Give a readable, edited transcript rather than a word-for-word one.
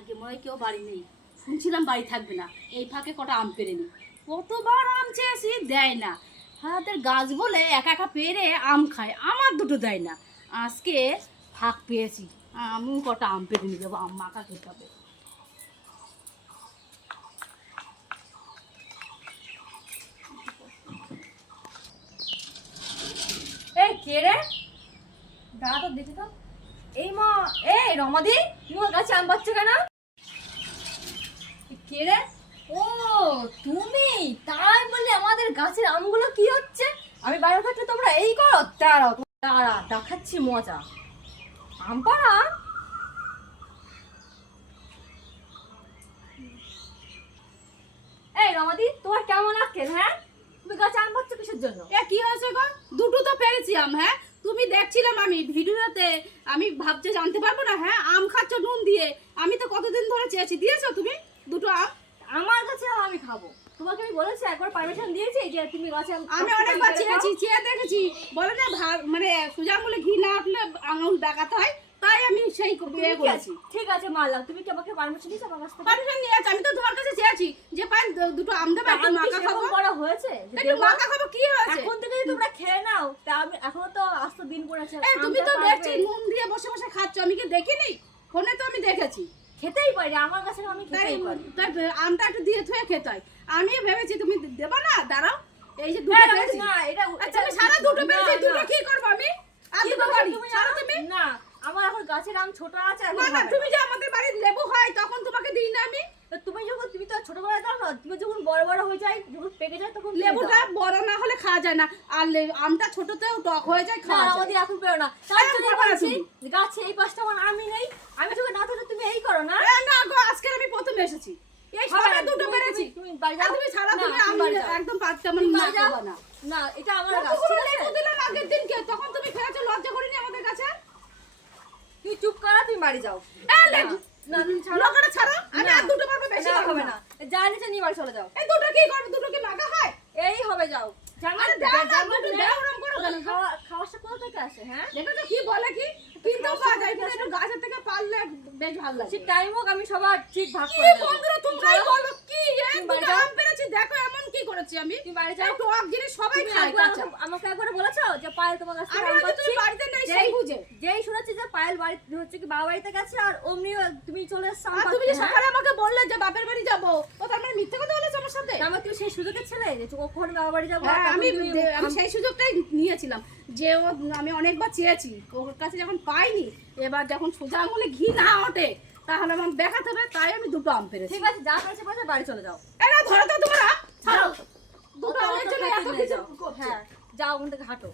আজকে মনে হয় কেউ বাড়ি নেই, শুনছিলাম বাড়ি থাকবে না, এই ফাঁকে কটা আম পেরে নি। কতবার আম চেয়েছি দেয় না, হাতের গাছ বলে একা একা পেরে আম খায়, আমার দুটো দেয় না। আজকে ফাঁক পেয়েছি, আমি কটা আম পেরে নিয়ে যাবো, আম মাখা খেতে হবে। এই কে রে? দাঁড়া তো দেখি তো। এই মা, এই রমাদি, তোমার গাছে আম পাচ্ছ কেন? কে রে? ও তুমি, তাই বললে আমাদের গাছের আমগুলো কি হচ্ছে? আমি বাইরে থাকলে তোমরা এই করো? দাঁড়াও দাঁড়া, দেখাচ্ছি মজা। আম পাড়া? এই রমাদি, তোমার কেমন আক্কেল? হ্যাঁ, তুমি গাছে আম পাচ্ছ কিসের জন্য? এ কি হয়েছে গো? দুটো তো পেরেছি আম। হ্যাঁ, তুমি দেখছিলাম আমি ভিডিওতে, আমি ভাবছে জানতে পারবো না। হ্যাঁ, আম খাচ্ছ নুন দিয়ে, আমি তো কতদিন ধরে চেয়েছি, দিয়েছো তুমি দুটো আম? আমার কাছে আম আমি খাবো? তোমাকে আমি বলেছি, একবার পারমিশন দিয়েছি যে তুমি গাছে আম? আমি অনেকবার চেয়েছি, চেয়ে দেখেছি, বলে না মানে সুজা আঙুলে ঘি না উঠলে আঙুল দেখাতে হয়, তাই আমি সেই বিয়ে করেছি। ঠিক আছে মানলাম, তুমি কি আমাকে পারমিশন দিয়েছো আমার কাছ থেকে? পারমিশন নিয়েছি, আমি তো তোমার কাছে চেয়েছি যে পাই দুটো আম দেবে, একটু মাখা খাবো। বড় হয়েছে একটু মাখা খাবো, কি হয়েছে? এখন থেকে যদি তোমরা খেয়ে নাও, তা আমি এখনো তো আস্ত দিন পড়েছে। এই তুমি তো দেখছি নুন দিয়ে বসে বসে খাচ্ছ, আমি কি দেখিনি? ফোনে তো আমি দেখেছি। খেতেই পারি, আমার কাছে আমি খেতেই পারি। তাই আমটা একটু দিয়ে থুয়ে খেতে হয়। আমি ভেবেছি তুমি দেবা না, দাঁড়াও। এই যে দুটো পেয়েছি। না এটা আচ্ছা, আমি সারা দুটো পেয়েছি, দুটো কি করব আমি? আর দুটো বাড়ি সারা তুমি? না, আমার এখন গাছের আম ছোট আছে। না না, তুমি যে আমাদের বাড়ির লেবু হয় তখন তোমাকে দিই না আমি? তুমি তো ছোটবেলায় দাও না, তুমি যখন বড় বড় হয়ে যায়, যখন পেকে যায়, তখন লেবুটা বড় না হলে খাওয়া যায় না, আর আমটা ছোটতেও টক হয়ে যায়, খাওয়া যায়। আমাদের এখন পেও না, তার জন্য বলছি গাছে এই পাশটা আমার আমই নেই। আমি তোকে না থাকলে তুমি এই করো না। না গো, আজকে আমি প্রথম এসেছি, এই সবে দুটো পেরেছি। তুমি বাড়ি যাও। তুমি সারা দিনে আমি একদম পাঁচটা মানে না দেবো না। না, এটা আমার গাছ। কতগুলো লেবু দিলাম আগের দিনকে, তখন তুমি খেয়েছো, লজ্জা করিনি আমাদের কাছে? তুই চুপ করা, তুমি বাড়ি যাও। না তুমি ছাড়ো। লোকটা ছাড়ো, আমি আর দুটো পারবো, বেশি পারবো হবে না। না, যা নিচে নিয়ে বাড়ি চলে যাও। এই দুটো কি করবে? দুটো কি মাখা হয়? এই হবে, যাও। আরে দাও না, দুটো দাও, ওরম করো কেন? খাওয়াটা কোথা থেকে আসে? হ্যাঁ, দেখো কি বলে, কি কিনতেও পাওয়া যায়, কিন্তু একটু গাছের থেকে পারলে বেশ ভালো লাগে। সে টাইম হোক, আমি সবার ঠিক ভাগ কি করে দেব। বন্ধুরা তোমরাই বলো, কি এই বাড়ি দুটো যাও। আম পেরেছি, দেখো এমন কি করেছি আমি। তুমি বাড়ি যাও। টক জিনিস সবাই তুমি খায় কাঁচা। আমাকে একবার বলেছো যে পায়েল তোমার কাছে আমি আম হয়তো পাচ্ছি? তুমি বাড়িতে নেই সেই বুঝে। যেই শুনেছি যে পায়েল বাড়ি হচ্ছে কি বাবা বাড়িতে গেছে, আর অমনি তুমি চলে এসছো আম আর পাড়তে, তুমি যে হ্যাঁ? সকালে আমাকে বললে যে বাপের বাড়ি যাবো, ও তার মানে মিথ্যে কথা বলেছো আমার সাথে? আমার তুমি সেই সুযোগের ছেলে যে কখন বাবা বাড়ি যাবো? হ্যাঁ, তখন আমি তুমি আমি সেই সুযোগটাই নিয়েছিলাম, যে ও আমি অনেকবার চেয়েছি, ওর কাছে যখন পাইনি, এবার যখন সোজা আঙুলে ঘি না ওঠে তাহলে আমার দেখাতে হবে, তাই আমি দুটো আম পেরেছি। ঠিক আছে, যা করেছে করেছে, বাড়ি চলে যাও। এরা ধরো তো তোমার আম, ছাড়ো। দুটো অত আমের জন্য খেতে এত নিয়ে কিছু যাও। করছে। হ্যাঁ, যাও ওখান থেকে হাঁটো।